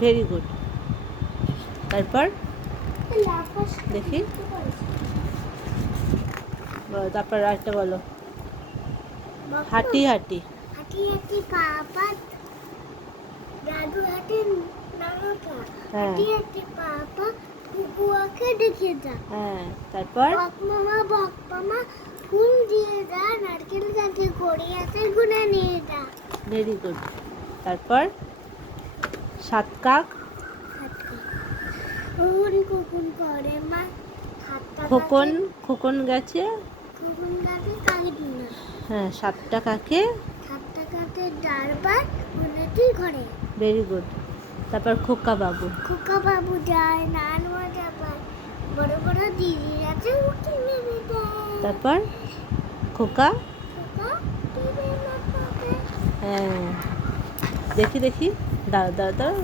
Very good. তারপর দেখি, তারপর আরেকটা বলো। হাঁটি হাঁটি। হাঁটি হাঁটি পাপা দাদু হাঁটি নানাটা। হাঁটি হাঁটি পাপা বুবুয়াকে দেখে যা। হ্যাঁ, তারপর বক মামা ফুল দিয়ে যা, নারকেল গাছে ঘড়ি আছে গুনে নিয়ে যা। Very good. তারপর সাত কাক কখন করে মা খোকন খোকন গেছে। খোকন গাছে কাকে না। হ্যাঁ, সাতটা কাকে ডারবার উন্নতি ঘরে। Very good. তারপর খোকা বাবু। খোকা বাবু যায় নান মজা পায়, বড় বড় দিদি আছে উঠে নেমে যায়। তারপর খোকা খোকা টিভি না পাবে। হ্যাঁ, দেখি দেখি, দাঁড়া দাঁড়া দাঁড়া,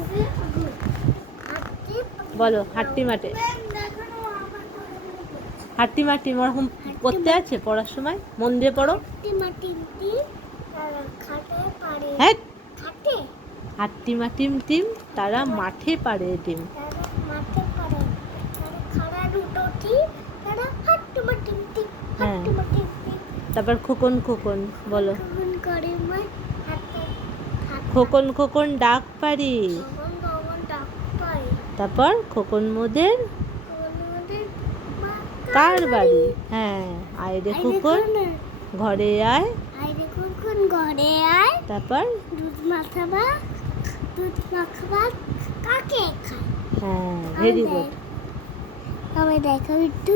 বলো। হাট্টি মাঠে। হাট্টি মাটি ওরকম করতে আছে পড়ার সময়, মন দিয়ে পড়ো। হ্যাঁ, হাট্টি মাটিম টিম তারা মাঠে পারে ডিম। হ্যাঁ, তারপর খোকন খোকন বলো। খোকন খোকন ডাক পারি। তারপর খোকন মোদের কার বাড়ি। হ্যাঁ, আয় রে খোকন ঘরে আয়। ঘরে আয়। তারপর দুধ মাখাবা কাকে খায়। হ্যাঁ, ভেরি গুড। আমি দেখাবি একটু।